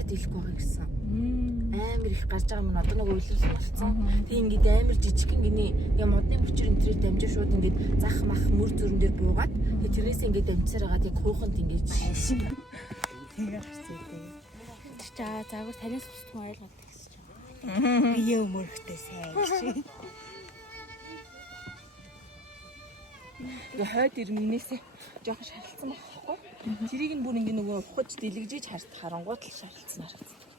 яагаад хэлэхгүй байгаа гэсэн. Амар их гарч байгаа юм одоо нэг үйлчлэл болцсон. Тэг ингээд амар жижигхэн гинэ яг модны мөчөр энтрээр дамжиж шууд ингээд зах мах мөр зүрэн дээр буугаад тэг тэрнээс ингээд дамжсаар хагаад яг хууханд ингээд шин. Тэгээ харцээ дээ. Тэр чи заагаар танаас устгах ойлгоод гэсэн чинь. Бие өмөрхтэй сайн чи. Тэгээ хойд ирмэнээсээ жоохон шалцсан байхгүй. Тэрийг нь бүр ингээд нөгөө ухаж дэлгэж харангуут л шалцсан харагдсан.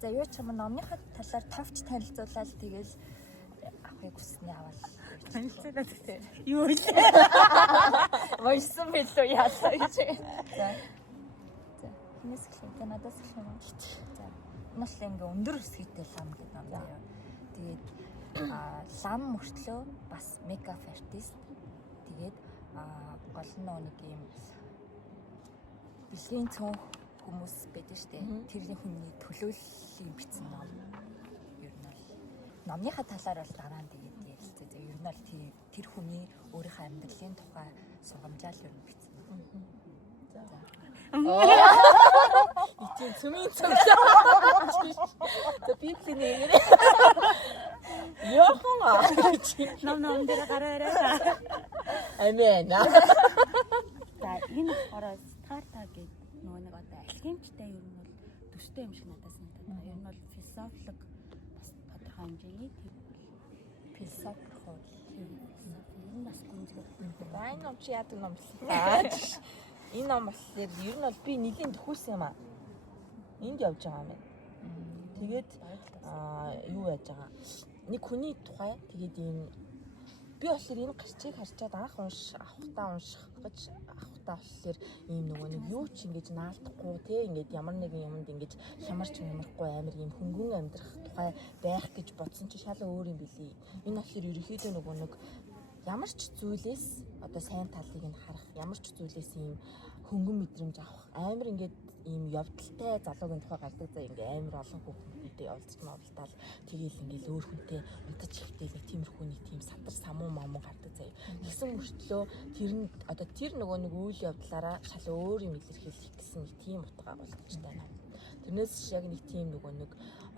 За юу ч юм номныхаа талаар товч танилцуулаад тэгэл авахыг хүснээ аваад танилцуулаад гэхдээ юу вэ? Войсон билүү яалаа гэж. За. Хинээс хэлээ надаас хэлэх юм. За. Нас ингээ өндөр өсгийтэй лам гэдэг юм байна. Тэгээд лам мөртлөө бас мейкап артист. Тэгээд гол нь нэг юм бэлгийн цөөн хүмүүс байдаг штэ. Тэрний хүний төлөөллийн бичсэн ном. Ер нь бол номныхаа талаар бол дараа нь тэгээд ярилцээ. Ер нь бол тэр хүний өөрийнхөө амьдралын тухай сургамжаал ер нь бичсэн. За. Итэн цөмийн цөмлөө. За библийн нэрээ. Яахан ном дээр гараарай. Амен. За энэ ороо стартаа гэдэг нөгөө нэг одоо алхимичтай ер нь бол төстэй юм шиг надад санагдаад байна. Ер нь бол философик бас тодорхой хэмжээний философи хол. Энэ бас гүнзгий. Энэ ном чи яадаг ном бэ? Энэ ном болохоор ер нь бол би нэлийн төхүүлсэн юм аа. Энд явж байгаа юм байна. Тэгээд юу яаж байгаа? Нэг хүний тухай тэгээд энэ би болохоор энэ гарчийг харчаад анх авахтаа унших гэж авахтаа болохоор ийм нөгөө нэг юу ч ингэж наалдахгүй те ингээд ямар нэгэн юмд ингэж хямарч юмрахгүй амар ийм хөнгөн амьдрах тухай байх гэж бодсон чи шал өөр юм билий. Энэ болохоор ерөнхийдөө нөгөө нэг ямар ч зүйлээс одоо сайн талыг нь харах, ямар ч зүйлээс ийм хөнгөн мэдрэмж авах амар ингээд ийм явдалтай залуугийн тухай гардаг за ингээ амар олон хүүхдүүдтэй явуулж мавлтаал тэгээл ингээл өөр хүнтэй унтаж ихтэй нэг тиймэрхүү нэг тийм сатар самуу мамуу гардаг заяа. Тэгсэн мөртлөө тэр нь одоо тэр нөгөө нэг үйл явдлаараа шал өөр юм илэрхийлэх гэсэн нэг тийм утга агуулж байна. Тэрнээс яг нэг тийм нөгөө нэг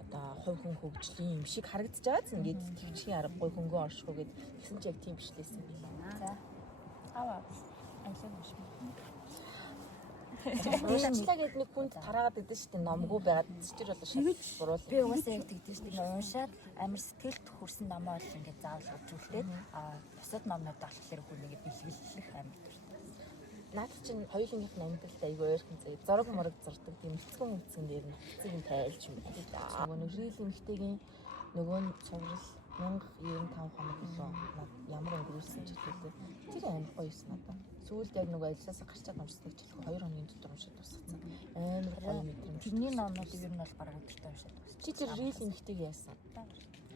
одоо хувь хүн хөгжлийн юм шиг харагдаж байгаа зү ингээд төвчгийн аргагүй хөнгөн оршихуу гэд тэгсэн чи яг тийм бичлээсэн юм байна. За. Аваа. Айлын биш. Уншчлаа гэдэг нэг хүнд тараагаад идэв шүү дээ. Номгүй байгаад тэр болоо шийдэж буруул. Би угаасаа яг тэгдэж шүү дээ. Уншаад амар сэтгэлд хүрсэн номоо л ингээд заавал үзүүлээд бусад номнууд болохоор хүн ингээд бэлгэлэх амар дуртай. Наад чинь хоёулынх нь амьдралтай айгүй ойрхон заяа. Зураг мураг зурдаг тийм эцгэн дээр нь эцэг нь тайлж юм байна. Нөгөө нөрил эмхтэйгийн нөгөө нь цуврал 1095 хоног болоо ямар өнгөрүүлсэн ч хэлээ. Тэр амар гоё юусэн надаа. Сүүлд яг нөгөө ажилласаа гарчаад уншдаг ч хэлэхгүй 2 хоногийн дотор уншаад дуусгацсан. Амар гоё мэдрэмж. Тэрний номнууд ер нь бол бараг өдөртөө уншаад дууссан. Чи тэр рил эмхтэйг яасан?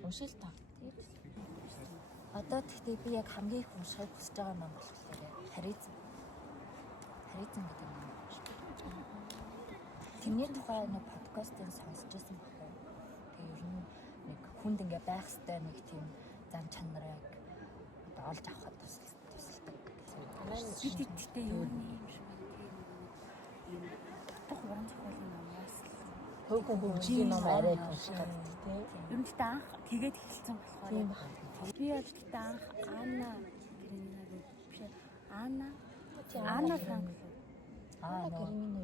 Уншил та. Одоо тэгтээ би яг хамгийн их уншихыг хүсэж байгаа ном болохоор Харизм гэдэг ном. Тэрний тухай нэг подкастыг сонсч байсан байна. Тэгээ ер нь нэг хүнд ингээ байх ёстой нэг тийм зан чанарыг одоо олж авахд тусалдаг. Тэдтэй юу юм шиг тийм дотох уран зохиолын номоос хөв хөгжлийн ном арай унших гэдэг тийм. Ер нь анх тэгээд эхэлсэн болохоор би яг тэгтээ анх Анна Каренинаг биш Анна Франк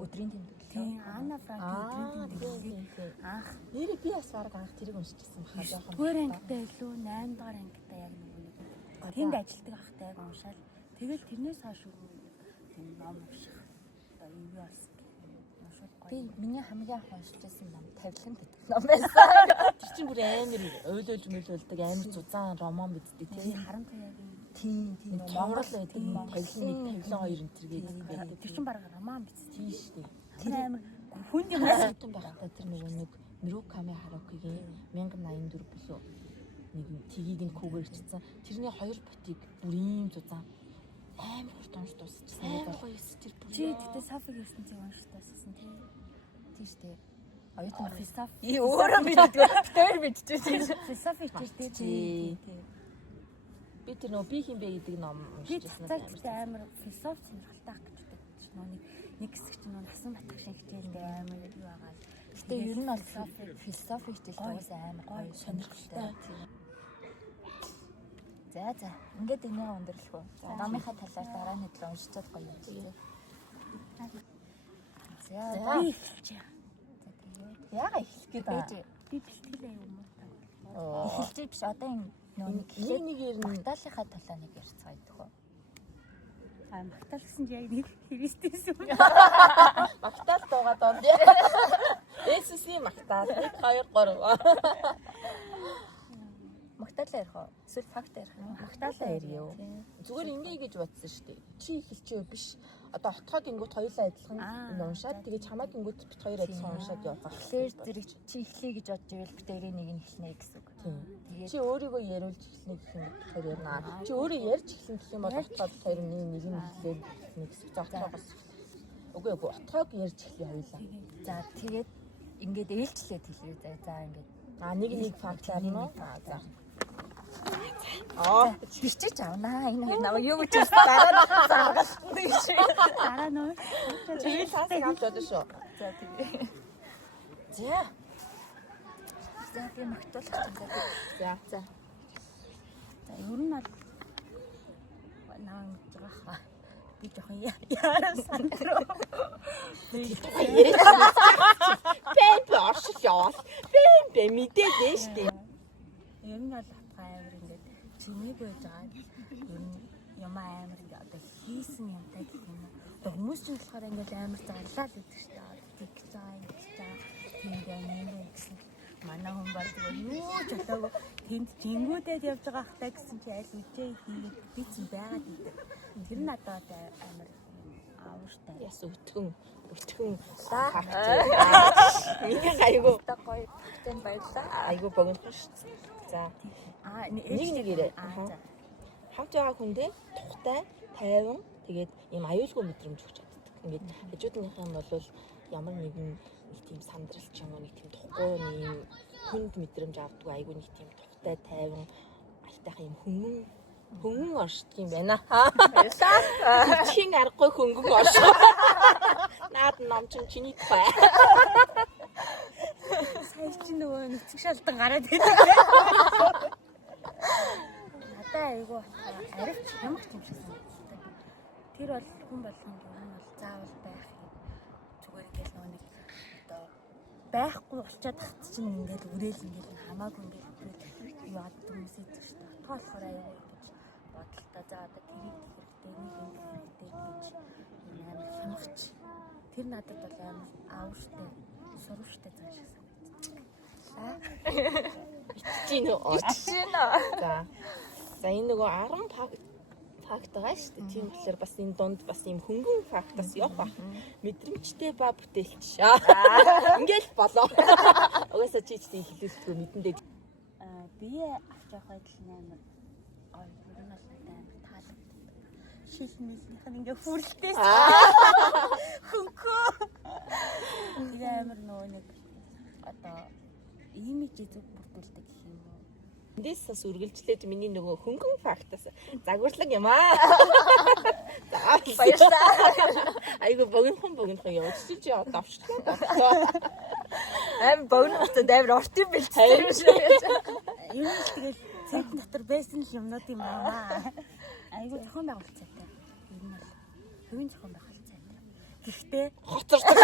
өдрийн тэмдэглэл. Тийм Анна Франк өдрийн тэмдэглэл. Анх нэрээ би бас бараг анх тэрийг уншижсэн бахаа жоохон. 2 ангитай илүү 8 дахь ангитай яг нэг тэнд ажилтдаг ахтай яг уншаал. Тэгэл тэрнээс хойш тийм ном унших. Одоо юу яасан. Би миний хамгийн анх уншиж байсан ном Тавилан гэдэг ном байсан. Тэр чинь бүр амар ойлуулж мөлөлдөг амар зузаан роман бидтэй тийм. Харант яагийн Тийм Монгол байдаг юм тавилан 2 энэ төр гэдэг. тэр чинь бараг роман биз. Тийм шүү дээ. Тэр амар хүнд юм Хатан байхдаа тэр нэг Мируками Харукигийн 1084 билүү нэг тгийг нь күгээрчсэн. Тэрний 2 бутыг бүр ийм зузаан амар хурд унш дуусчихсан. Амар гоё эсэж тэр бүр. Чи тэгтээ Софиг ирсэн чи уншиж тассан тийм. Тийм шүү дээ. Оюутан философи. Өөрөө мэддэг. Тэр мэдчихсэн. Философи хичээлтэй тийм. Би тэр нөө би хин бэ гэдэг ном Би уншижсэн. цагт амар философи сонирхолтой ах гэж боддог. Нэг хэсэг чинь Насан Батгах шиг хичээлтэй амар юу байгаа. Гэтэ ер нь бол философи хичээл уусаа амар гоё сонирхолтой. За ингээд энийг өндөрлөх үү. Номынхаа талаар дараа нь хэлээ уншичаад гоё юм тийм. За би эхэлчихье. Яага эхлэх гээд байна. Би бэлтгэлээ юм уу? эхэлж биш одоо энэ нэгээр нь Магтаалынхаа талаа нэг ярьцгаа идэх үү. Магтаал гэсэн чи яг нэг христээс үү? Магтаал дуугаад байна. Есүсийн магтаал 1 2 3. Магтаалаа ярих уу? Эсвэл факт ярих уу? Магтаалаа ярьё. Зүгээр ингээ гэж бодсон шүү дээ. Чи эхэлчихөө биш. Одоо отгоод ингүүт хоёулаа адилхан энэ уншаад тэгээ чамаад ингүүт бит хоёр адилхан уншаад явах. Тэгэхээр зэрэг чи эхлэе гэж бодож ивэл бит хоёрын нэг нь эхлэнэ гэсэн үг. Тэгээд чи өөрийгөө яриулж эхлэнэ гэх юм бит хоёр ярина. Чи өөрөө ярьж эхлэн гэх юм бол отгоод бит хоёр нэг нь эхлээд нэг хэсэг зогтоогоос. Үгүй отгоод ярьж эхлэе хоёулаа. За тэгээд ингээд ээлжлээд хэлээ. За ингээд нэг фактаар нь. За. бичиж авнаа. Энэ хоёр намайг юу гэж дараа заргалсан гэж. Дараа нь Тэгээд цаасыг авч удаа шүү. За тэгээ. За. За би магтуулах юм. За. За ер нь бол наа гэж байгаа. Би жоохон яарсан руу. Пен оршил явал. Пен мэдээлээ шүү дээ. Ер нь бол амар ингээд чимээг байж байгаа. Ер нь юм амар ингээд одоо хийсэн юмтай гэх юм уу. Хүмүүс ч болохоор ингээд амар зарлаа л гэдэг шүү дээ. Тэг гэж байгаа юм гэж байгаа. Тийм дээ гэсэн. Манай хүн баг юу ч болоогүй тэнд жингүүдээд явж байгаа хтай гэсэн чи аль үжээ хийгээд би ч байгаад идэв. Тэр нь одоо амар аавштай. Яс өтгөн факт. Миний гайгүй гоё тэн баярлаа. айгүй богинохон шүү дээ. За. Нэг ирээ. Хамт байгаа хүндээ тухтай, тайван тэгээд ийм аюулгүй мэдрэмж өгч чаддаг. Ингээд хажуудынхаа нь бол ямар нэгэн нэг тийм сандралч юм уу нэг тийм тухгүй ийм хүнд мэдрэмж авдаг айгүй нэг тийм тухтай, тайван алтайхан ийм хөнгөн оршдог юм байна. Баярлалаа. Чин аргагүй хөнгөн оршоо. Наад ном чиний тухай. Сая чи нөгөө нүцэг шалдан гараад идэв. Надаа айгүй аригч ямар ч юм шиг санагддаг. Тэр бол хүн болгонд юм бол заавал байх юм. Зүгээр ингээл нөгөө нэг одоо байхгүй болчиход тахт чинь ингээл үрээл ингээл хамаагүй ингээл юу ад хүмүүс идэх шүү дээ. Болохоор аяа гэж бодолтой за одоо тэрийг хэрэгтэй нэг юм хэрэгтэй гэж амар хямгч. Тэр надад бол амар аавштай, сурвштай зан шиг санагддаг. Иччинь үү? За. За энэ нөгөө 10 факт байгаа шүү дээ. Тийм болохоор бас энэ дунд бас ийм хөнгөн факт бас явах байх. Мэдрэмжтэй ба бүтээлч. Ингээл болоо. Угаасаа чи тийм хэлүүлдэггүй мэдэндээ. Бие авч явах байдал амар ер нь бол амар таалагддаг. Шилмэлнийх нь ингээ хүрлтээс хөнгөө. Тэр амар нөгөө нэг одоо имиж зүг бүрдүүлдэг гэх юм уу. Эндээс бас үргэлжлээд миний нөгөө хөнгөн фактаас загварлаг юм аа. Баярлалаа. Айгу богинохон явуулчих чи одоо авчлаа. Аим богинохтой амар орт юм бэл тийм шүү. Ер нь тэгэл цэт дотор байсан л юмнууд юм аа. Айгу зохион байгуулалттай. Ер нь бол хувийн зохион байгуулалттай. Гэхдээ Хоцордог.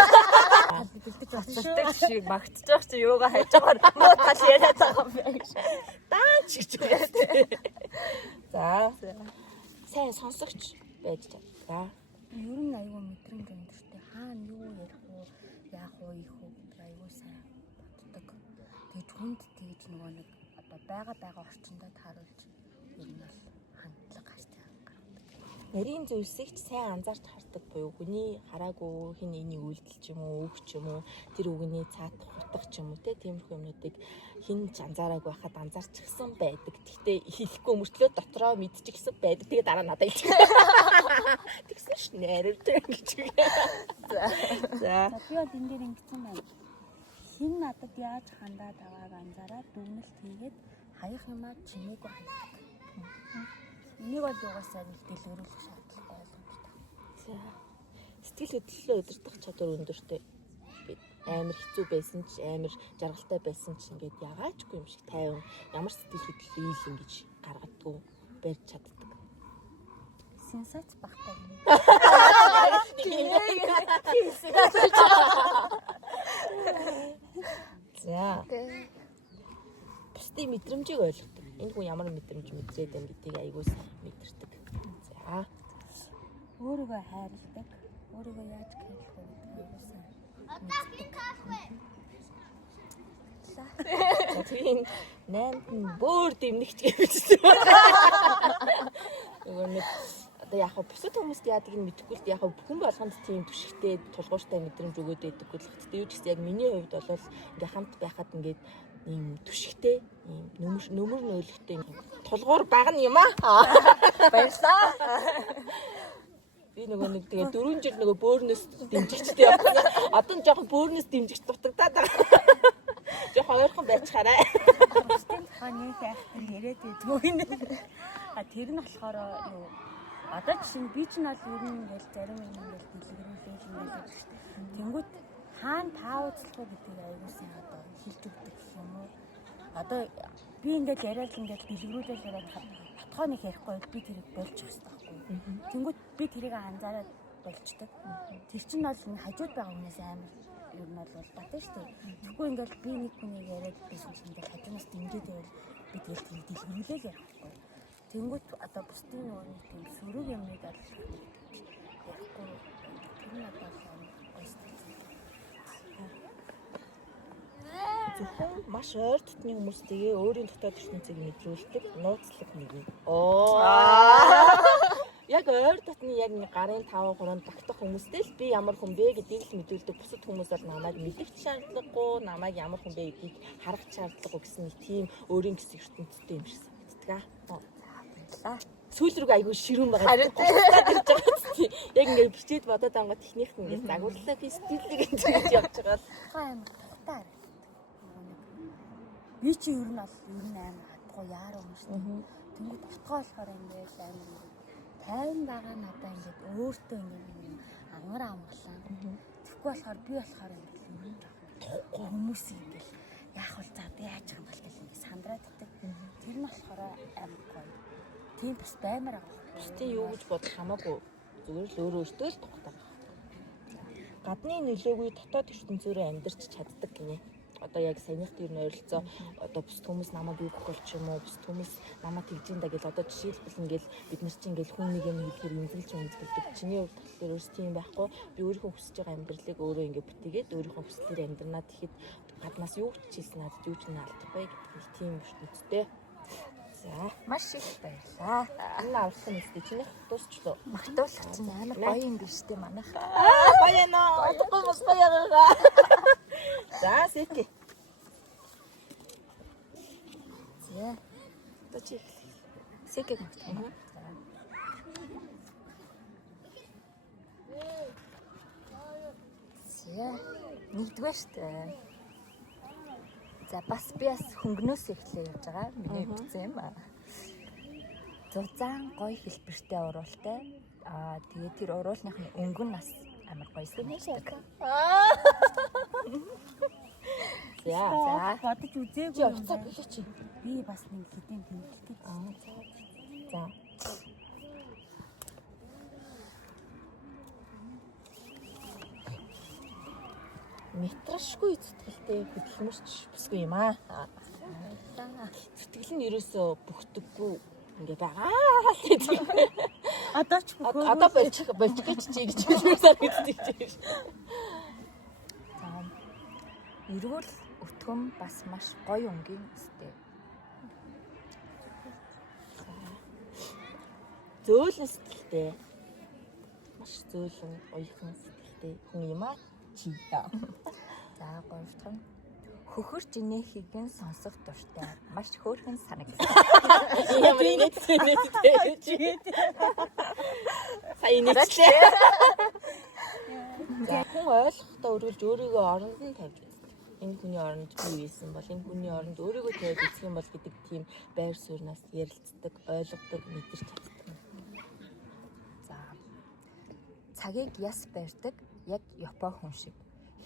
бэлдэж болсон Хоцордог шиг магтж байгаа чи юугаа хайж байгаа муу тал яриад байгаа юм байна гэж. Даач гэж байна. За. Сайн сонсогч байж чадлаа. ер нь айгүй мэдрэмж өндөртэй хаана юу ярих уу яах вэ их үү аюу сайн боддог. Тэгээд хүнд тэгж нөгөө нэг одоо байгаа орчиндөө тааруулж ер нь бол хандлага гаштай гаргадаг. Нарийн зүйлсийг ч сайн анзаарч хардаг буюу хүний хараагүй хин энийг үйлдэл ч юм уу, үг ч юм уу, тэр үгний цаат хутга ч юм уу тиймэрхүү юмнуудыг хин ч анзаараагүй байхад анзаарчихсан байдаг. Гэхдээ хэлэхгүй мөртлөө дотроо мэдчихсэн байдаг. Тэгээ дараа надад хэлчих. Тэгсэн ш нэрвтэй гэж. За. Би бол энэ дээр ингэсэн байна. Хин надад яаж хандаад байгааг анзаараад дүгнэлт хийгээд хаях юмаа чимээгүй ханддаг. Энийг бол угаасаа дэлгэрүүлэх шаардлага ойлгомжтой. За. Сэтгэл хөдлөлөө удирдах чадвар өндөртэй. Амар хэцүү байсан ч амар жаргалтай байсан ч ингээд ягаачгүй юм шиг тайван ямар сэтгэл хөдлөл ийл ингэж гаргадгүй барьж чаддаг. Сенсац багтай юм. За. Бусдын мэдрэмжийг ойлгодог. Энэ хүн ямар мэдрэмж мэдрээд байна гэдгийг аягүй сайн мэдэрдэг. За. Өөрийгөө хайрладаг. Өөрийгөө яаж хайрлах вэ гэдгийг аягүй сайн мэддэг. За тийм 8-нд нь бөөр дэмнэгч гэвчихсэн. Нөгөө нэг одоо яг бусад хүмүүст яадаг нь мэдэхгүй л яг бүхэн болгонд тийм түшигтэй тулгууртай мэдрэмж өгөөд байдаггүй л хэвчээ юу ч гэсэн яг миний хувьд бол ингээ хамт байхад ингээд ийм түшигтэй ийм нөмөр нөөлөгтэй тулгуур баг нь юм аа. Баярлаа. Би нөгөө нэг тэгээ 4 жил нөгөө бөөрнөөс дэмжигчтэй явсан. Одоо нь жоохон бөөрнөөс дэмжигч дутагдаад байгаа. Жохоо ойрхон байцгаарай. Бусдын тухайн нэг айхтар яриад байдгүй юм. А тэр нь болохоор юу одоо чинь би ч нь бол ер нь ингээл зарим юм ингээл дэлгэрүүлж юм байдаг шүү дээ. Тэнгүүт хаана таавцлах гэдгийг аягүй сайн одоо хэлж өгдөг юм уу? Одоо би ингээл яриад ингээл дэлгэрүүлж яриад ботхоныг ярихгүй би тэрийг болчих хэрэгтэй байхгүй. Тэнгүүт би тэрийг анзаараад болчдөг. Тэр чинь бол хажууд байгаа хүнээс амар ер нь бол баттай шүү дээ. Тэгэхгүй ингээл би нэг хүнийг яриад байсан чинь ингээл хажуунаас дэмжиж байвал би тэгэл тэрийг дэлгэрүүлээд ярих байхгүй. Тэнгүүт одоо бусдын нөгөө нэг тийм сөрөг юмнууд ойлгох ярихгүй тэр нь одоо гойстой. Зөвхөн маш ойр дотны хүмүүс тэгээ өөрийн дотоод ертөнцийг мэдрүүлдэг нууцлаг нэг юм. Оо. Яг ойр дотны яг нэг гарын 5-3 тогтох хүмүүстэй л би ямар хүн бэ гэдгийг л мэдүүлдэг. Бусад хүмүүс бол намайг мэдэх шаардлагагүй, намайг ямар хүн бэ гэдгийг харах шаардлагагүй гэсэн нэг тийм өөрийн гэсэн ертөнцтэй юм шиг санагддаг аа. Сүүл рүү айгүй ширүүн байгаа. Яг ингээд бичээд бодоод байгаа техник нь ингээд загварлаа би стилийг ингэж явж байгаа л. Хаан тухтай. Би чи ер нь бол ер нь амар хатгуу яараа юм шүү дээ. Тэнгүүд утгаа болохоор ингээд амар тайван байгаа надаа ингээд өөртөө ингээд ангар амгалаа. Тэгэхгүй болохоор би болохоор ингээд юм жоохон хүмүүс ингээд яах вэ за би яаж хамгаалтай л ингээд сандраад байдаг. Тэр нь болохоор амар гоё. Тийм бас баймаар байгаа. Бусдын юу гэж бодох хамаагүй зүгээр л өөрөө өөртөө л тухтай байна. Гадны нөлөөгүй дотоод ертөнцөөрөө амьдарч чаддаг гинэ. Одоо яг саяных тэр нь ойролцоо одоо бусд хүмүүс намайг юу гэх бол ч юм уу бусд хүмүүс намайг тэгжин да гэж одоо жишээлбэл ингээл бид нар чинь ингээл хүн нэг юм хэлэхээр имзэлдэг. Чиний хувьд болохоор өөрс тийм байхгүй. Би өөрийнхөө хүсэж байгаа амьдралыг өөрөө ингээ бүтээгээд өөрийнхөө хүслээр амьдрнаа тэгэхэд гаднаас юу ч хэлсэн надад юу ч наалдахгүй гэх тийм ертөнцтэй. За Маш их баярлаа. энэ авсан нэстэ чиний дуусчлаа. Магтуулах чинь амар гоё юм биш үү манайх. Гоё нөө. Одохгүй мос баягаа. За сэти. За. Одоо чи Сэкэг магтах. За. Нэгдүгээр шүү дээ. За бас би бас хөнгнөөс эхлэе явж байгаа. Миний бичсэн юм аа. Зузаан гоё хэлбэртэй уруултай. Тэгээд тэр уруулных нь өнгөн нас амар гоё санагддаг. За бодож үзээгүй чи явцаа биш чи. би бас нэг хэдийн тэмдэглэдэг. За. Метрашгүй сэтгэлтэй хөдөлмөрч бүсгүй юм аа. Сэтгэл нь ерөөсөө бүхдэггүй ингээ байгаа л гэдэг. Одоо ч Одоо болчих гэж чи гэж хэлмээр санагддаг чи. за Эрүүл өтгөн бас маш гоё өнгийн өстэй. Зөөлөн сэтгэлтэй. Маш зөөлөн, уяхан сэтгэлтэй хүн юм аа. Чи. За 3 дахь нь хөхөр жинэхийг нь сонсох дуртай. Маш хөөрхөн санагдсан. Ямар нэгтэй. Сайн нэгтэй. Хүн ойлгохдоо өргөлж өөрийгөө оронд нь тавьж үздэг. Энэ хүний оронд би байсан бол энэ хүний оронд өөрийгөө тавьж үзэх юм бол гэдэг тийм байр сууриас ярилцдаг, ойлгодог, мэдэрч чаддаг. За. Цагийг яс барьдаг яг Япон хүн шиг.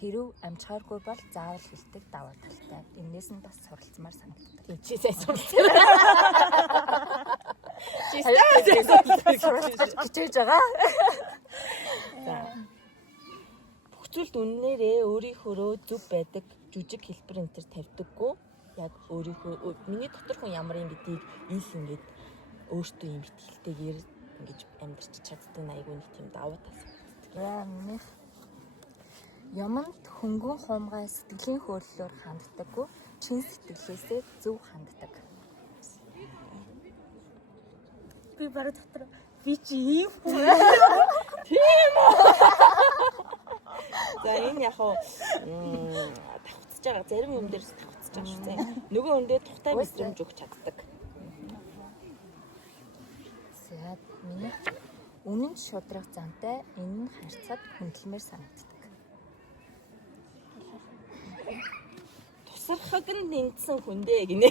Хэрв амжихааргүй бол заавал хэлдэг даваа талтай. Энээс нь бас суралцмаар санагддаг. Тийм чи сайн суралцсан. Чи сайн суралцсан гэж байгаа. За. Бүх зүйлд үннээрээ өөрийнхөө зөв байдаг жүжиг хэлбэр энэ төр тавьдаггүй. Яг өөрийнхөө миний дотор хүн ямар юм гэдгийг ил ингээд өөртөө юм итгэлтэйгээр ингэж амьдарч чаддаг айгүй нэг тийм даваа тал. Яа минь Яманд хөнгөн хуумгай сэтгэлийн хөдлөлөөр ханддаггүй, чин сэтгэлээсээ зөв ханддаг. Би бараг дотор би чи ийм хүн. Тийм үү. За энэ яг хуу тавцж байгаа зарим юм дээрс тавцж байгаа шүү дээ. Нөгөө хүн дээр тухтай мэдрэмж өгч чаддаг. За миний үнэн шудраг зантай энэ нь харьцаад хүндлэмээр санагддаг. Тусархаг нь нэмсэн хүндээ гинэ.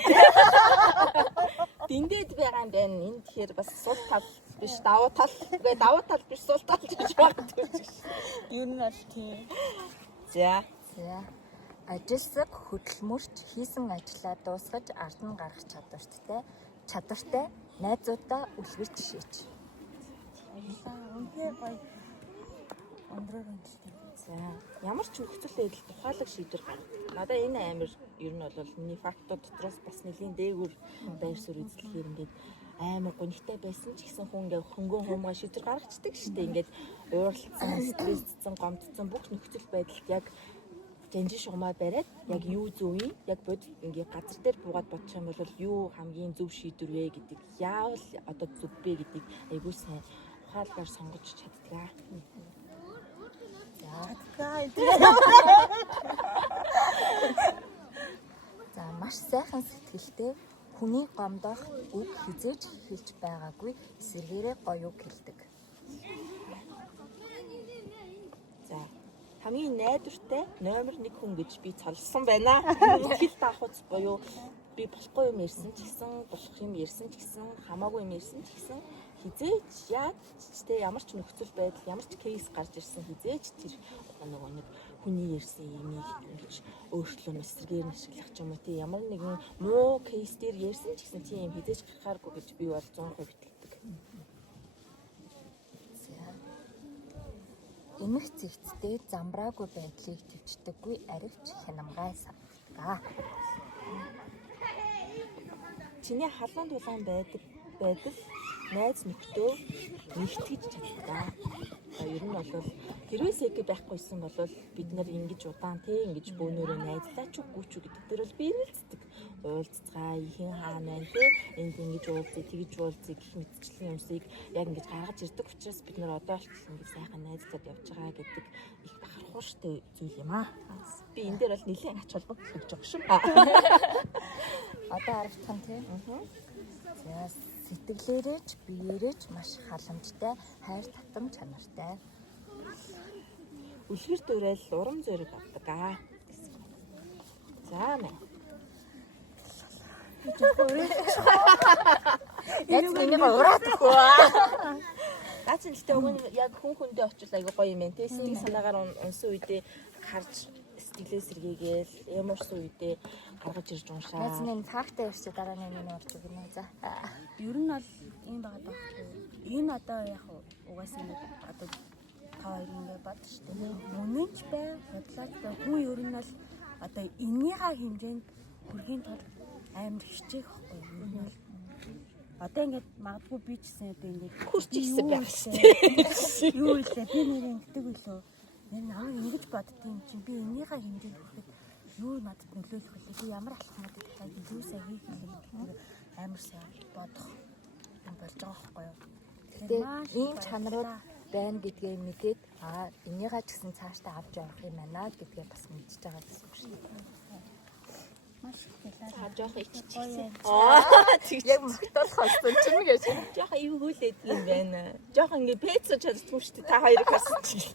Дэндээд байгаа юм байна. Энэ тэгэхээр бас сул тал биш давуу тал. Тэгээ давуу тал биш сул тал гэж боддог. Юу нь аль тийм. За. Ажилсаг хөдөлмөрч хийсэн ажлаа дуусгаж ард нь гаргах чадвартай найзуудаа үлгэрч шийч. Үнхээр гоё. Өндрөр үнэлтэй. За ямар ч нөхцөл байдал тухайлаг шийдвэр гаргадаг. Надаа энэ амар ер нь бол миний фактууд дотроос бас нэлийн дээгүүр байр суурь үзлэхээр ингээд амар гонигтай байсан ч гэсэн хүн ингээд хөнгөн хуумгай шийдвэр гаргацдаг шүү дээ. Ингээд ууралцсан, стрессцэн, гомдсон бүх нөхцөл байдалд яг жанжин шугамаа бариад яг юу зөв юм, яг бодит ингээд газар дээр буугаад бодчих юм бол юу хамгийн зөв шийдвэр вэ гэдэг, яавал одоо зөв бэ гэдгийг айгүй сайн ухаалгаар сонгож чаддаг. За маш сайхан сэтгэлтэй хүний гомдох үг хизээж хэлж байгаагүй эсэргээрээ гоё үг хэлдэг. За хамгийн найдвартай номер 1 хүн гэж би цолсон байна. Хэл таахуц буюу би болохгүй юм ярьсан ч гэсэн, болох юм ярьсан ч гэсэн, хамаагүй юм ярьсан ч гэсэн хизээч яаж тэ ямар ч нөхцөл байдал, ямар ч кейс гарч ирсэн хизээч тэр нөгөө нэг хүний ярьсан юмыг ингэж өөрчлөн эсрэгээр нь ашиглах ч юм уу тий ямар нэгэн муу кейс дээр ярьсан ч гэсэн тийм хизээч гарахааргүй гэж би бол 100% итгэлдэг. Эмх зэгцтэй замбраагүй байдлыг төвчдөггүй аривч хянамгай санагддаг. Чиний халуун дулаан байдал найз нөхдөө нэгтгэж чаддаг. Ер нь бол хэрвээ сэг байхгүйсэн бол бид нар ингэж удаан тий ингэж бөөнөрөө найзлаач үгүй ч гэдэг дээр бол биэрэлцдэг. Уулзцгаа ихэн хаана байна тий энд ингэж уулзъя тэгж уулзъя гэх мэтчлийн юмсыг яг ингэж гаргаж ирдэг учраас бид нар одоо ч ингэж сайхан найзлаад явж байгаа гэдэг их бахархууштай зүйл юм аа. Би энэ дээр бол нэлийн ач холбогдол өгч байгаа шүү. Одоо харагдах нь тий. За сэтгэлээрээч биеэрээч маш халамжтай, хайр татам чанартай. Үлгэр дуурайл урам зориг авдаг аа. За мэ. Яг миний ураад өгөө. Наач л тэ өгөн яг хүн хүндээ очил аяга гоё юм байна те. Сэтгэл санаагаар унсан үедээ харж сэтгэлээ сэргийгээл ямарсан үедээ гаргаж ирж уншаа. Яаж нэг фактаа явчих дараа нь миний урд өгнө. За. Ер нь бол ийм байгаа байхгүй. Энэ одоо яг угаасаа нэг одоо та хоёр ингэ бод шүү дээ. Үнэнч бай, бодлооч бай. Хүн ер нь бол одоо энийхээ хэмжээнд хүрхийн тулд амар хичээх байхгүй. Одоо ингээд магадгүй би ч гэсэн одоо ингээд хүрч ирсэн байх шүү дээ. Юу илээ би нэр ингэдэг үлээ. Нэр намайг ингэж бодд юм чинь би энийхээ хэмжээнд хүрэхэд юу надад нөлөөлөх вэ? Би ямар алхмуудыг дахиад илүү сайн хийх юм бэ? Амар сайн бодох юм болж байгаа байхгүй юу? Тэгээд ийм чанарууд байна гэдгээ мэдээд энийгээ ч гэсэн цаашдаа авч явах юм байна гэдгээ бас мэдчихэж байгаа гэсэн үг шүү дээ. Маш их байлаа. За жоох иччихсэн. Яг магтуулах болсон чинь гэж. Жоох ив хүлээд юм байна. Жоох ингээ пэцо чаддгүй шүү дээ. Та хоёрыг харсан чинь.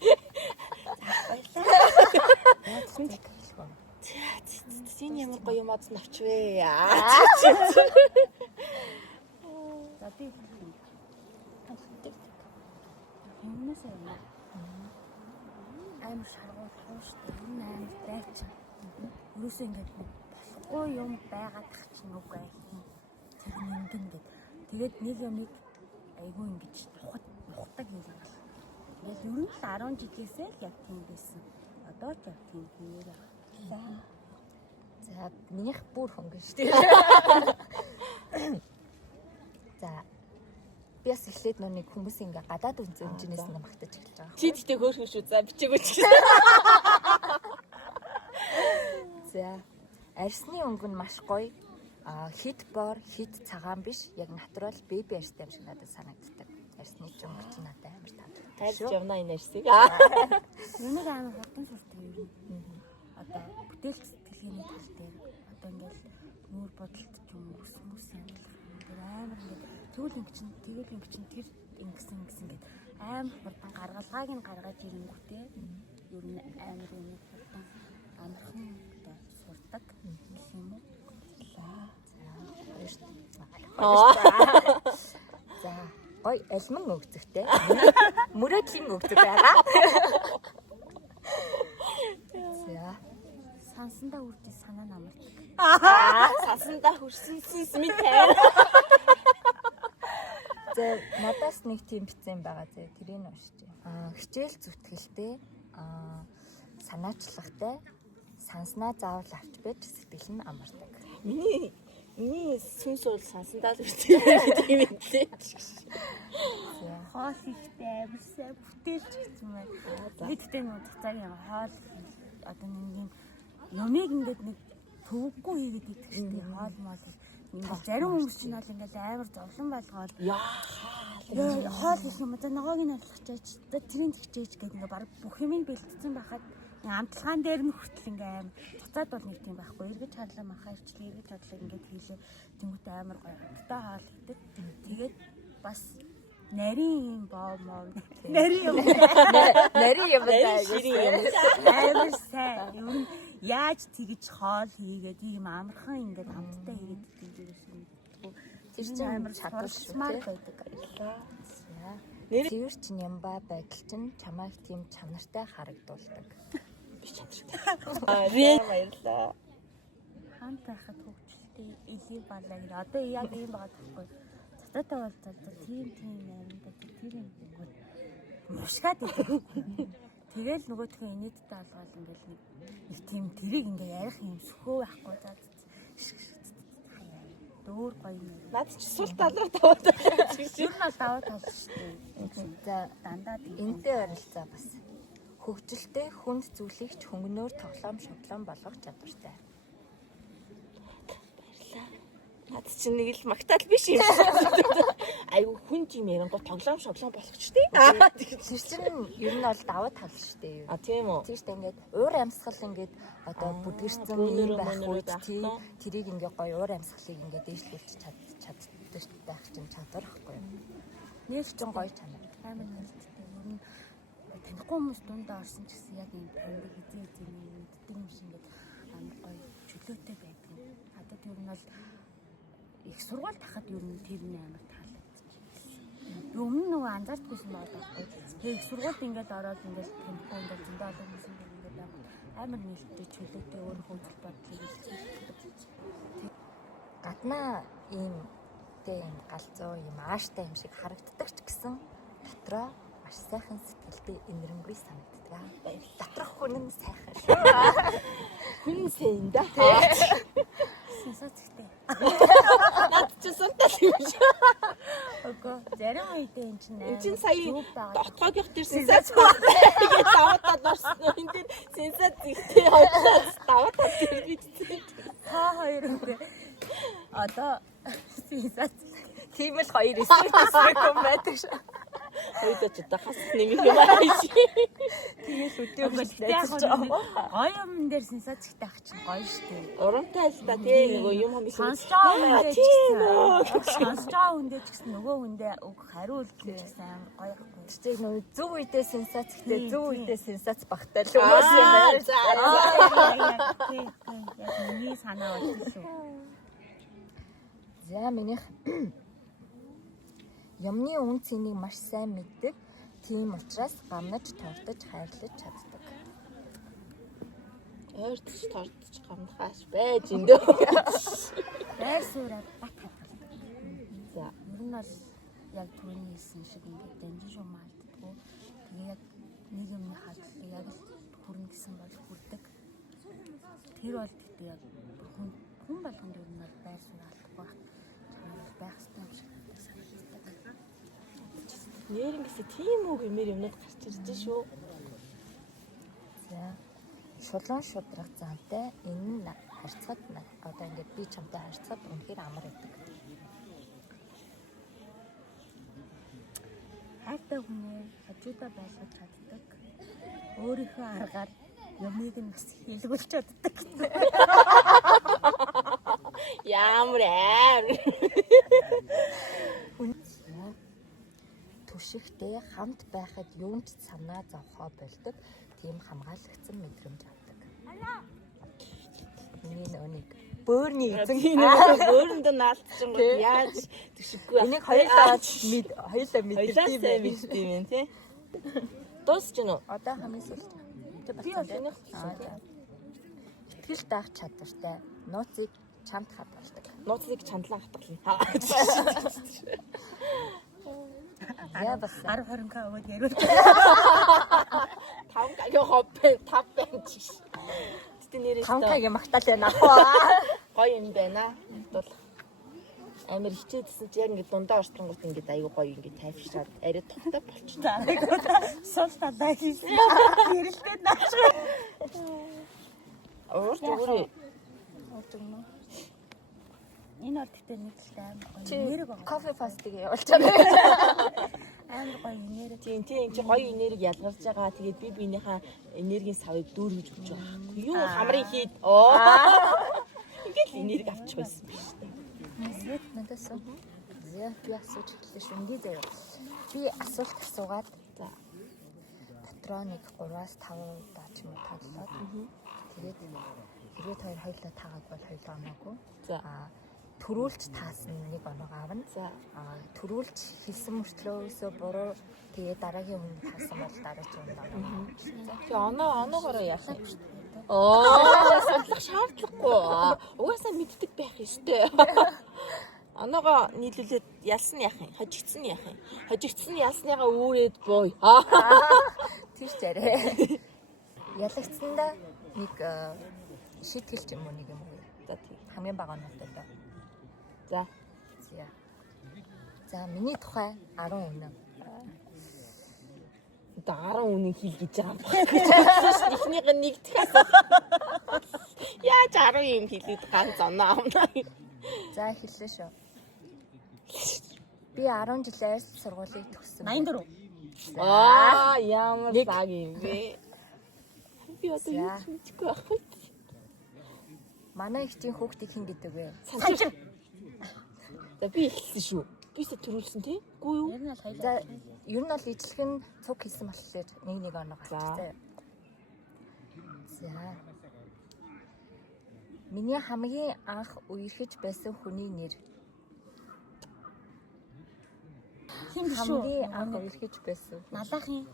Син ямар гоё юм адс навчвэ. За би юмнаас юм. Амар шаргуул хууштай энэ амар дайч. Юусэн ингээд болохгүй юм байгаад тах чинь үгүй юм. Тэр ингэн гээд. Тэгээд нэг юмыг айгүй ингэж нухдаг юм байна. Тэгээд ер нь 10 жилээсээ л яг тийм байсан. Одоо ч яг тийм хиймээр байна. За минийх бүр хөнгөн шүү дээ. За би бас эхлээд нэг хүмүүс ингээ гадаад үнцэнчнээс нь магтаж эхэлж байгаа. Чи тэгтээ хөөрхөн шүү. За бичээгүй ч. За арсны өнгө нь маш гоё. Хит бор, хит цагаан биш, яг натурал беби арстай юм шиг надад санагддаг. Арсны ч өнгө чинь надад амар таалагддаг. Хайрч явна энэ арсыг. Юуныг амар хурдан сурдаг юм. Одоо бүтээл сэтгэлгээний тал дээр одоо ингээл нүүр бодолт ч юм уу хүмүүс амьдрах юм. Тэр амар ингээд тэгвэл ингэ чинь тэр ингэсэн гэд амар хурдан гаргалгааг нь гаргаж ирэнгүүтээ ер нь амар юм хурдан амархан одоо сурдаг гэх юм уу. За гоё алман өгцөгтэй. Мөрөөдлийн өгцөг байгаа. За Сансандаа үрдий санаа намардаг. Сасандаа хүрсэнс минь тань. За надаас нэг тийм бицэн байгаа зэ тэрийг уншиж. Хичээл зүтгэлтэй санаачлагтай санснаа заавал авч байж сэтгэл нь амардаг. Миний сүнс бол сансандаа л үртэй юм лээ. Хоол ихтэй амарсаа бүтээлч гэсэн юм байна. Бидтэй нэг цагийн хоол одоо нэг юмыг ингээд нэг төвөггүй хийгээд идэх хэрэгтэй хоол моол. Ингээд зарим хүмүүс чинь бол ингээд амар зовлон болгоод хоол их юм одоо ногоог нь алхачаач тэрийн тэгчээж гэдэг ингээд баг бүх юм бэлтцсэн байхад амтлагаан дээр нь хүртэл ингээм буцаад бол нэг тийм байхгүй эргэж харлаа махаа ирчлээ эргэж хадлаа ингээд хийлээ тэмүүтэй амар гоё хамттай хоол идэг тэгээд бас нарийн юм боо нарийн юм амар сайн ер нь яаж тэгж хоол хийгээд ийм амархан ингээд хамттай хийгээд идэх юм тэр чинь амар чадвар шүү дээ. Тэр чинь ямба байдал чинь чамайг тийм чанартай харагдуулдаг. Би чадвартай. Баярлаа. хаант байхад хөвчлээ элий балаа гэх. Одоо яг ийм байгаа байхгүй. Цататай бол тийм аминдаа тэр юм гоо. Мушгаад идэв. Тэгэл нөгөөдхөө инээдтэй алгаал ингээл нэг тийм тэрийг ингээ ярих юм сөхөө байхгүй за дөөр гоё юм. Наад чи сул талаар таваад байгаа юм шиг. Юу нь даваа талж штэ. За Дандаа энтэй ойролцоо бас хөгжилтэй хүнд зүйлийг ч хөнгөнөөр тоглоом шоглоом болгох чадвартай. Наад чи нэг л магтаал биш юм. Айгу хүн юм ярангуй тоглоом шоглоом болгоч тий. Тэр чинь ер нь бол даваа тал шүү дээ. Тийм үү. Тийм шүү дээ. Ингээд уур амьсгал ингээд одоо бүдгэрсэн юм байх үед тий тэрийг ингээд гоё уур амьсгалыг ингээд дээшлүүлж чаддаг байх чинь чадвар ихгүй юу? Нэр чинь гоё чанар. амар нэлттэй. Ер нь танихгүй хүмүүс дундаа орсон ч гэсэн яг юм таньдаг эзэн мэддэг юм шиг ингээд амар гоё чөлөөтэй байдаг. Хадад ер нь бол их сургууль тахад ер нь тэр нь амар таалагдчих. Өмнө нөгөө анзаардаггүйсэн байхгүй. Тэгээ их сургуульд ингээд ороод ингээд танихгүй ингээд зөндөө олон хүмүүс ингээд амар нэлттэй чөлөөтэй өөрөө хөвгөл бодлыг илэрхийлж. Гаднаа ийм галзуу ийм ааштай юм шиг харагддаг ч гэсэн дотроо маш сайхан сэтгэлтэй инэрэнгүй санагддаг. Доторх хүн нь сайхан шүү. Хүн сайн да. сенсацтэй. Наад чи сунтал юм шиг. Үгүй зарим үедээ эн чинь Энд чинь сая зүг байгаа. дотгоогийнх дээр сенсац гэж даваад орсон. Энд дээр сенсац ихтэй хойшлоо даваад тэр бичсэн. Та хоёр үгүй. Одоо сенсац. Тийм л хоёр эсрэг юм байдаг шүү. Хоёудаа ч одоо хас нэмэх юм аа шиг. Тэгэл үдээ Гэхдээ яг гоё юм дээр сенсацтай ах чинь гоё шүү дээ. Урамтай л та тий нөгөө юм хүмүүс Сонсож байгаа хүндээ ч гэсэн сонсож байгаа хүндээ ч гэсэн нөгөө хүндээ үг хариу үлдэх ч гэсэн амар гоё ихгүй. Тэг нөгөө зөв үедээ сенсац ихтэй зөв үедээ сенсац багтай л Аа, угаасаа за. Яг миний санаа бол шүү. За минийх юмны үн цэнийг маш сайн мэддэг. Тийм учраас гамнаж тортож хайрлаж чаддаг. Ойртож тортож гамнахааш байж эндөө. Байр суурь бат хадгалдаг. За. Ер нь бол яг түрүүний хэлсэн шиг ингээд дамжин шүү маалддаг. Тэгээ яг нэг юмны хаалтлыг яг л хүрнэ гэсэн бол хүрдэг. Тэр бол гэдэг яг хүн болгонд ер нь бол байр суурь алдахгүй байх. Чамайг байх хэрэгтэй юм шиг санагддаг. Нэрнгэсээ тийм үг юмэр юмнууд гарч ирж шүү. За. Шулуун шудраг заантай энэ нь харьцаад одоо ингээд би чамтай харьцаад үнэхээр амар байдаг. Хайртай хүнээ хажуудаа байлгаж чаддаг. Өөрийнхөө аргаар юмыг нь бас хийлгүүлж чаддаг. Ямар аим. Түшигтэй хамт байхад юунд ч санаа зовхоо болдог. Тийм хамгаалагдсан мэдрэмж авдаг. Миний нөөник бөөрний эзэн Бөөрөндөө наалтсан гол яаж түшиггүй. энийг хоёулаа мэдэрдэг мэддэг юм тий. Дуусч гэнэ үү? Одоо хамгийн сүүлд Би бол энийг итгэл даах чадвартай нууцыг чамд хадгалдаг. нууцыг чандлан хатгална. Яа бас 10-20 к өгөөд яриул. 5 хоппен 5 бэнч. Тэгтээ нэрээ 5 магтаал байна аа. гоё юм байна. Бол амар хичээдсэн чи яг ингэ дундаа орчингууд ингэ аюу гоё ингэ тайвшраад арай товтой болчихсон. Сул талаа хийсэн. Хэрэлдээ нааш. Уурч өгөрөө. Энэ бол тэгтээ нэг л амар гоё Чи нэрэг байгаа. кофе фастыг явуулж байгаа. Амар гоё нэрэг. Тийм чи гоё энерги ялгарч байгаа. Тэгээд би биенийхээ энергийн савыг дүүргэж өгч байгаа. Юу хамрын хийд. Ингээд л энерги авчих байсан биш үү? Нэт надаас. Зэ би асууж хэллээ шүү. Энд заяа. Би асуулт асуугаад За. дотроо нэг 3-5 удаа ч юм уу таглаад. Тэгээд хэрвээ хоёр хоёлаа таагаад бол хоёлоо оноогүй. За. Төрүүлж таасан нэг оноо авна. За. Төрүүлж хэлсэн мөртлөө өсөө буруу тэгээд дараагийн хүн таасан бол дараагийн хүн оноо. Тэгээ оноогоороо яах юм? Сандлах шаардлагагүй. Угаасаа мэддэг байх ёстой. Оноогоо нийлүүлээд ялсан яах юм? Хожигдсан яах юм? Хожигдсан ялсныгаа үүрээд бууя. Тийш жарэ. Ялагдсандаа нэг шийтгэл ч юм уу нэг юм уу. За тийм. Хамгийн бага оноотой доо. За. За миний тухай 10 үнэн. Одоо 10 үнийн хэл гэж байгаа. Эхнийх нь нэг дахиад. Яаж 10 юм хэлээд ганц оноо авна. За хэллээ шүү. Би 10 жил айс сургуулийг төгссөн. 84. Ямар цаг юм бэ? Би одоо юу ч мэдэхгүй байх. Манай ихтийн хүүхдийг хэн гэдэг вэ? Санчир. За би ихсэн шүү. Бисээ төрүүлсэн тий? Үгүй юу? Ер нь бол хоёлаа. За ер нь бол ижлэх нь цуг хийсэн болохоор нэг оноо гарчихсан. За. Миний хамгийн анх үерхэж байсан хүний нэр. Хин биш үү? Хамгийн анх үерхэж байсан. Налахын.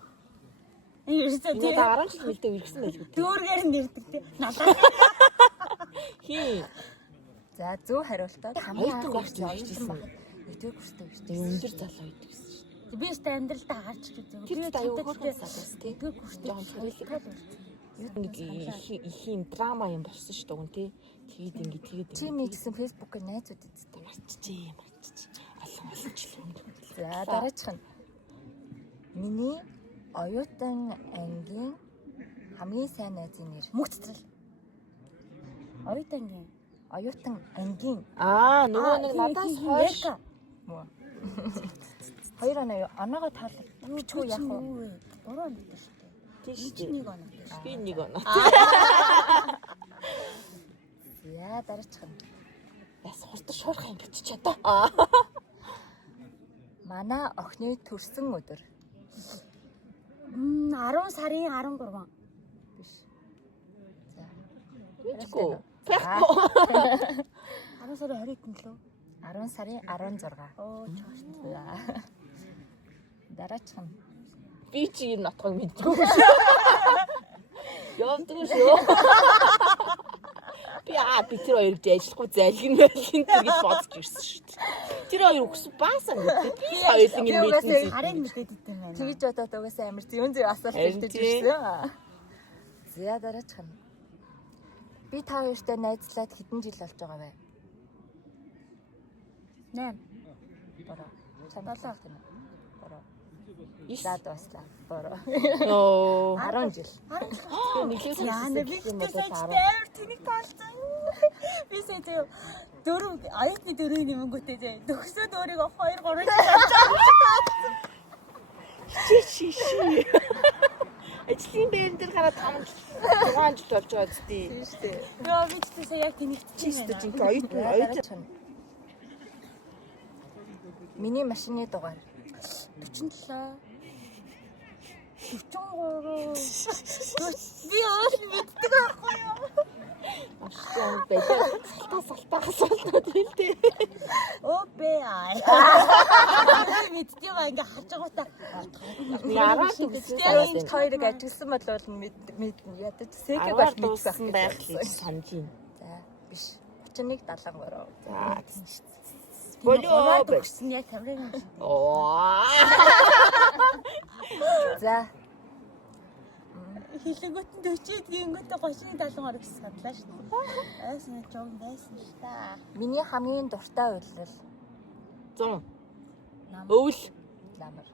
Ерөөсөө Би тийм. 10 жил мэлдэ үргэсэн байлгүй. Дүүргээр нь нэрдэг тий. Налах. Хий. За зөв хариултаа Хоёрт гарч ирчихсэн. Нэгдүгээр курстай биш. Тэгээ өндөр залуу байдаг гэсэн чинь. Би өөртөө амьдралдаа харж үзээ. Тэр аюу хөөрхөн салаас тий. Тэгвэл хүртэл Жоон царилэг. Нэг их юм драма юм болсон шүү дээ үн тий. Тэгээд Чи нэгсэн фэйсбүүкээр найзууд эзэдэг. марчжээ. Олон жил өмнө. За дараачих нь миний оюутан ангийн хамгийн сайн найзын нэр. Мөгцөл. Оюутангийн. Оюутан ангийн Нөгөө нэг надаас хойш. Хоёр оноогоо таалаг. Бичгүй яах вэ? 3 оног дээр шүү дээ. Тийш Чи 1 оног дээр. би 1 оноо. Яа дараачих нь Яс хурдан шуурхай юм бич чадаа. манай охины төрсөн өдөр. 10 сарын 13. Биш. За. Бичгүй. 10 сарын 20-нд лөө. 10 сарын 16. Оо чааш. За. Дараачих нь Би чи энэ нотхог мэдгүй шүү. Явдаг шүү. Би тэр хоёр гэж ажиллахгүй залгин байлгин гэж бодож ирсэн шүү дээ. Тэр хоёр өгсөн баасан гэдэг. Би хоёулын юм мэдсэн. Харин мэдээд идэв байна. тэгж бодоод угаасаа амар зүүн асуулт хэлж ирсэн. За дараачих нь би та хоёртой найзлаад хэдэн жил болж байгаа вэ? 8. Бороо. Чамлаа гэх юм. Бороо. Ис. За дуслаа. Бороо. Оо. 10 жил. Нэглээс Яа нэ би юм тэгсэн болоо чи амар тэнийг таалцсан. Би сая дөрөв аюутны дөрөв нэмэнгүүтээ зэ. Төгсөөд өөрийгөө 2 3 чи. Ажлын байран дээр гараад 5 жил болж байгаа зү. Тийм шүү дээ. Яа би ч сая яг тэнийг Чи чинь ч байна. оюутан. Миний машины дугаар 47 43 би оол мэддэг байхгүй юу? Ашигтай байлаа. Салтаа асуултууд хэлдэг. ОБА. Мэддэг байгаа ингээ харж байгаатай. Яраад үгсээ. энэ хоёрыг ажилласан бол ядаж сэгэ бол мэдсэн байх гэж санаж байна. За биш. 3173. За. Болоо Болоо. төгсөн яг камерын. Оо. За Хилэнгөт нь 40-д гингөт 30-70 гэсэн саналаа шүү дээ. Айсан жог байсан л та. миний хамгийн дуртай үйлрэл 100. Өвөл. ламар.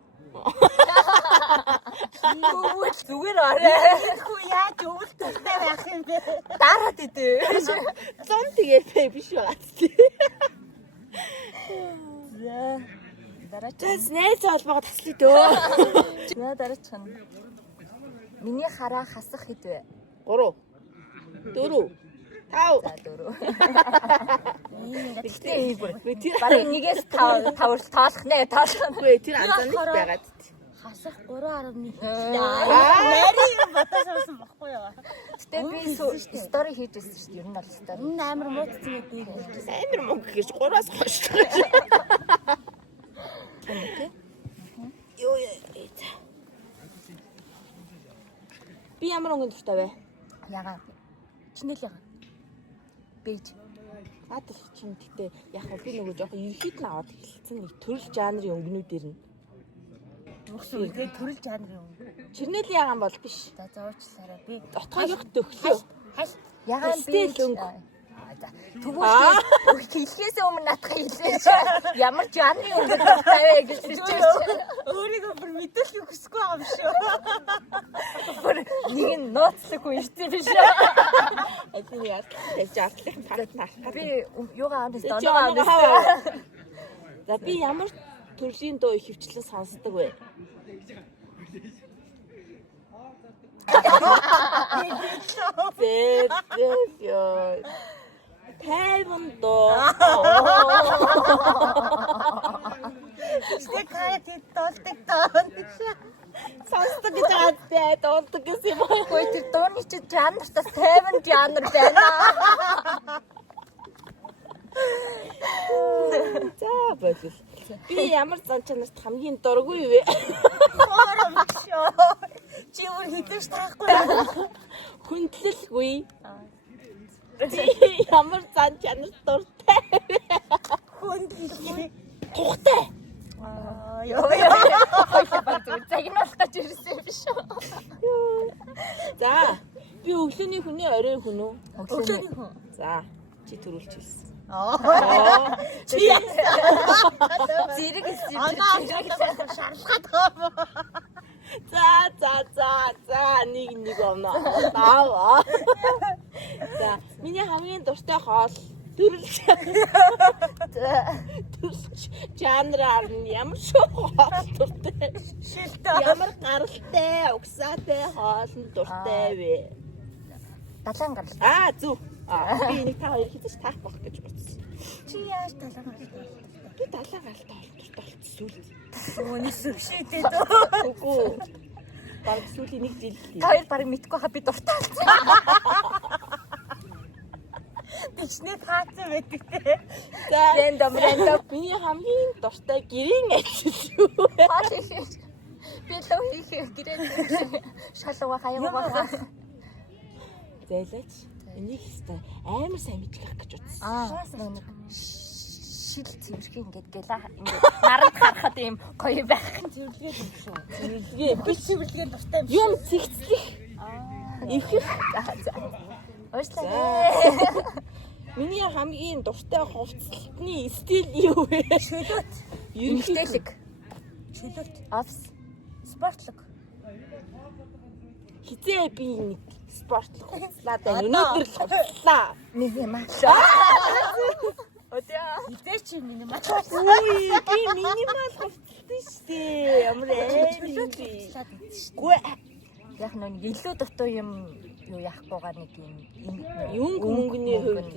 Өвөл зүгээр орой. Хүү яаж өвөл төгтэй байх юм бэ? Дараад идэ. 100 тэгээ биш байгаа. За дараач. Тэс найз холбоогоо таслая дөө. За дараач нь миний хараа хасах хэд вэ? 3 4 5. За 4. Тэгтээ би тэр Бараг нэгээс 5 тоолох нэ тоолох. үгүй тэр анзаарч байгаад. Хасах 3.1. Нарийн юм батаас авсан баггүй юу? Гэтэ би стори хийж байсан шүү дээ. Ер нь бол стори. Энэ амар муудсан гэдэг би хэлсэн. Амар мөнгө гэж 3-аас хойш. Йоо яа. Би ямар өнгөнд дуртай вэ? Ягаа. Чинэл яга. Бэж. Наадах чинь гэтээ яг хөө би нөгөө жоохон ерхэд нь аваад хэлсэн нэг төрөл жанрын өнгөнүүдээр нь. Мөхсөн үедээ төрөл жанр юм. Чернэлийн ягаан бол биш. За зоочсараа би Отгоёх төглөө. хаш Ягаа Стил бэж. өнгө. Тэгвэл хэлхээс өмнө надад хэлээч. Ямар жанрын өнгө дуртай вэ гэж хэлчихсэн. өөрийгөө бүр мэдээлэл өгөхгүй байгаа юм шүү. Нэг нь нууцлах үертэй биш. Эдний яа тэгж артлах партнер. Би юугаа аваад Чи доноо аваад. За би ямар төрлийн дуу хөвчлэн сонсдог вэ? Ёо. Тайван доо. Тэг хаяа тэд толдог тоон. Сонсдог гэж байгаа дуулдаг гэсэн юм уу? Хөөе тэр дууны чи жанртаа 7 жанр байна. За болов. Би ямар зан чанарт хамгийн дургүй вэ? Чи өөр хэдэж таахгүй. Хүндлэлгүй. Би ямар зан чанарт дуртай. Хүндлээ. Тухтай. Ёо. Хөөе баг зүг загнуулах гэж ирсэн юм биш үү? За би өглөөний хүний орой хүн үү? Өглөөний хүн. За Чи төрүүлж хэлсэн. Чи Зэрэг хэлсэн. шарлахад байгаа. За нэг оноо. Таава. За миний хамгийн дуртай хоол төрүүлж. Жанраар нь ямар шүү хоол дуртай. Шилтэй. Ямар гаралтай, угсаатай хоол нь дуртай вэ? Далайн гал. Зүг. Би нэг та хоёр хийж таах болох гэж бодсон. Чи яаж талаа гарах? Би далаа галтай холбоотой болчихсон үү? Өнөөс өшөөдөө. Үгүй. Бараг сүүлийн нэг жил л. Та хоёр барыг мэдгүй хаа би дуртай болсон. Бичнээ таацсан байдаг те. За Рандом. миний хамгийн дуртай гэрийн ажил юу вэ? Би лөө хийх гэрээ шалууга хаягаа. Зайлаач. Энийг хэвээр амар сайн мэдлэх гэж утсан. Шил цэвэрх ингээд гэлээ ингээд наранд харахад ийм гоё байх. Зөвлөгөө юм шүү. Зөвлөгөө. Би чивэрлэгийн дуртай юм. Юм цэгцлэх. Ихэх. Уушлаа. Миний хамгийн дуртай хувцсалтны стил юу вэ? Чөлөөт. Эмгтээлэг. Чөлөөт. Офс. Спортлог. Хизээ би нэг спортлог хувцлаа даа. Өнөөдөр л хувцлаа. Нэг юм аа. Эдгээр чи минимал. Үй, би минимал хувцлаа штэ. Ямар аим би. Гүй. Яг нэг илүү дутуу юм юу яахгүйгээр нэг юм Өнгөний хувьд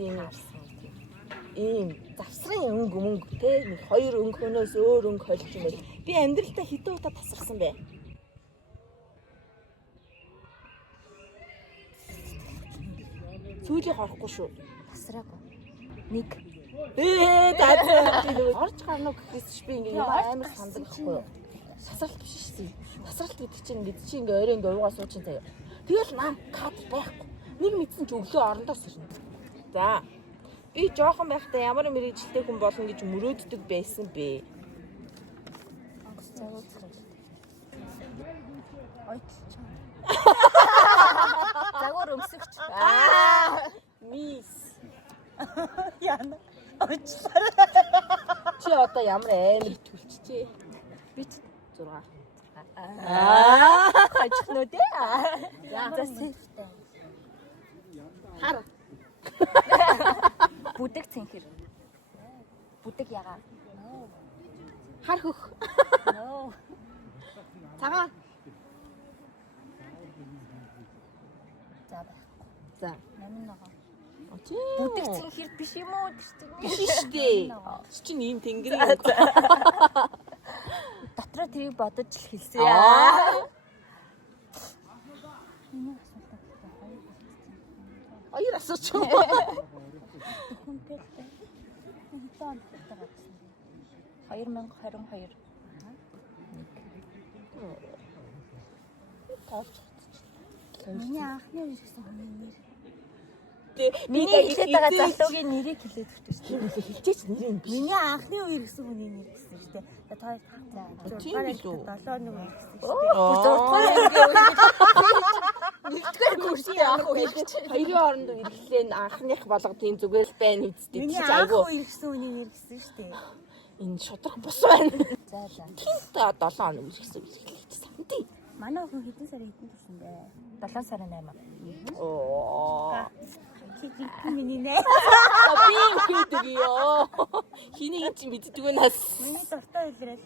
ийм завсрын өнгө те нэг хоёр өнгөнөөс өөр өнгө холж юм байл. Би амьдралдаа хэдэн удаа тасарсан бэ? Сүүлийг орохгүй шүү. тасраагүй. Нэг Орж гарна уу гэхээс би ингээ юм амар сандаг байхгүй юу? Сасралт биш шүү. Сасралт гэдэг чинь ингээд чи ингээ орой ингээ уугаа суучин заяа. Тэгэл нам кадр байхгүй. Нэг мэдсэн ч өглөө орондоо сэрнэ. За. Би жоохон байхдаа ямар мэрэгчлээ хүн болно гэж мөрөөддөг байсан бэ? онгоц цагуул царай. Ойтлч. Загвар өмсөгч. Мис. Яна. Ойчлаа. Чи одоо ямар амар төлчжээ? Би 6. хажихноо дээ. За сэвтэй. Хар. Бүдэг цэнхэр. Бүдэг ягаа. Хар хөх. Цагаан. За. Намын ногоо. Бүдэг цэнхэр биш юм уу? Биш штэ. Чи ийм тэнгэрийн Дотроо тэрийг бодож л хэлсэн. Хоёр асууч. Хүнтэй. 2022. Миний анхны ирсэн хүний нэр. Миний хэлээд байгаа залуугийн нэрийг хэлээд өгч шүү дээ. Хилчээч нэрийн биш. Миний анхны үеэр ирсэн хүний нэр гэсэн шүү дээ. За та Тийм билүү? 7 нэг ирсэн шүү дээ. Бүр 6 дугаар ангийн нэгдүгээр курстэй анх үеч. Хоёрын орондоо ирэхлээр анхных болгоод тийм зүгээр л байна үсттэй. Миний Чи анх айгу үеэр ирсэн хүний нэр гэсэн шүү дээ. энэ шудрах бус байна. За за. Тинт 7 хоног ирсэн ирэхлээр сандий. Манай охин хэдэн сарын хэдэн төрсөн бэ? 7 сарын 8. Оо. Чи миний нэ. Би хийдэг ёо. Хинийг чи мэддэг вэ нас? Миний дуртай илрээл.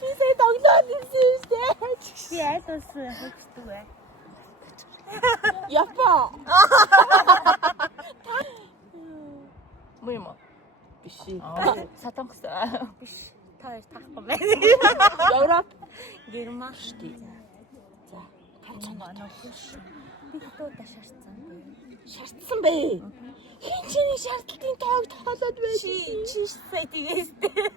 Би сая тоглоод ирсэн шүү дээ. Би аль ус хөдөлдөг вэ? Япон. Мөн Биш. Сатанхс Биш. Та хоёр таахгүй байна. Европ. Герман. За. Манай хөш. Би хэдэн удаа шаардсан бэ? Шаардсан бэ. Хин чиний шаардлагын тоог тоолоод байж. Чи сая тийгээстэй.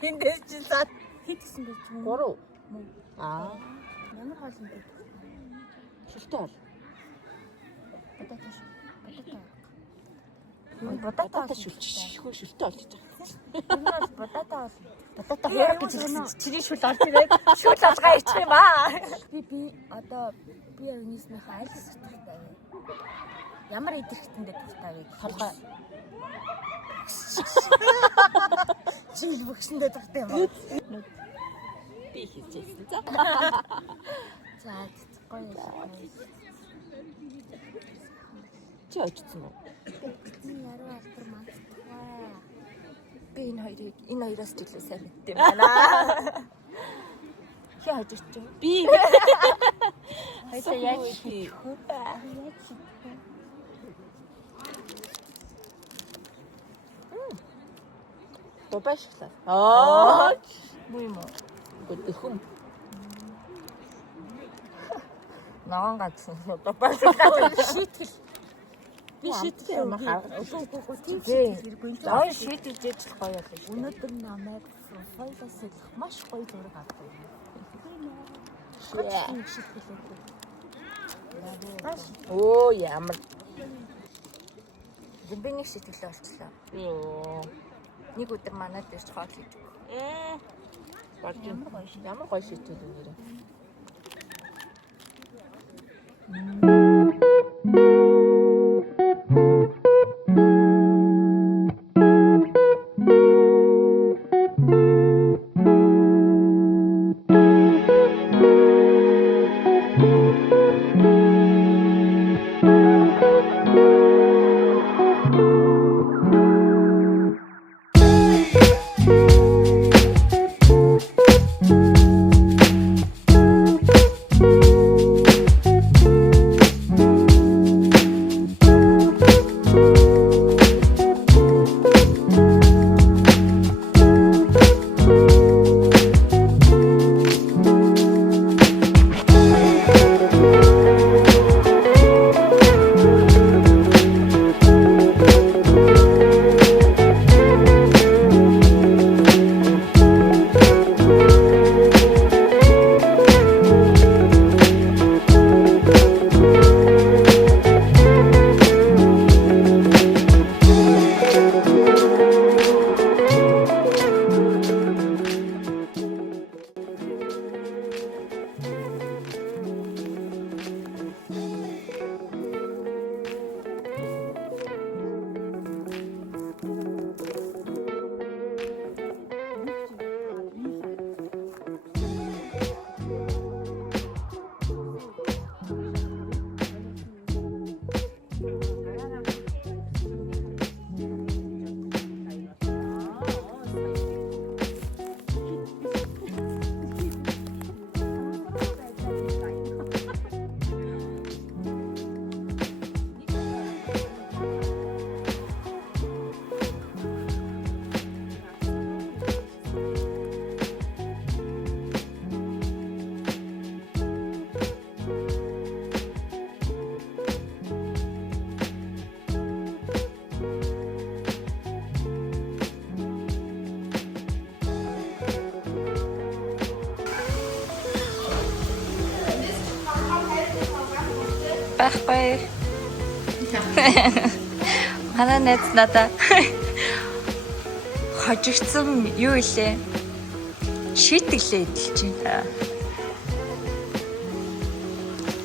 Тэндээс чи сад хийдсэн байж юм. 3. Аа. Ямар хоол юм бэ? Шилтэй бол. Бататаш. Бодотоо шүлтэй олж байгаа. энэ бол бодотоо бол Бодотоо хуурах гэж хэлсэн. Чиний шүл орж ирээд шүл олгаа ирчих юм аа. би одоо би өвнийснийхээ аль хэсэгт тахтай вэ? Ямар идэрхтэндээ тахтай вэ? Толгой. Жил бүгсэндээ тахтай юм аа. Би хийчихсэн. За. За цэцгүй яа. Чи очсон уу? Яруу алтар мантгаа. Би энэ хоёроос ч илүү сайн мэдтiin байна. Чи хажиж чи. Би Хоёул яаж хийх вэ? Добашлаа. Бүү юм уу? Өдөхөн. Ногоон гацсан бодоо шийтгэл. Би шийтгэл юм аа. Тийм хэрэггүй. Ой шийдэж ээж л гоё болов шүү. Өнөөдөр намайг профайлаас хэлэх маш гоё зураг авдаг. Оо ямар. Би нэг шийдвэрлээ болчихлоо. Йоо. Нэг өдөр манайд ирж хоол хийж өг. Ямар гоё шийдвэр вэ нэрээ. Байхгүй. Манай найз надаа хожигдсан юу илээ? Шийтгэлээ эдэлж байна.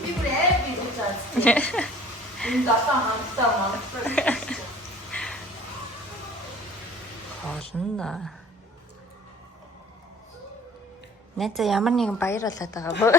Би бүр амар бий заа. Энэ долоо хамтаа мангасаа. Олно. Найзаа ямар нэгэн баяр болоод байгаа бөө.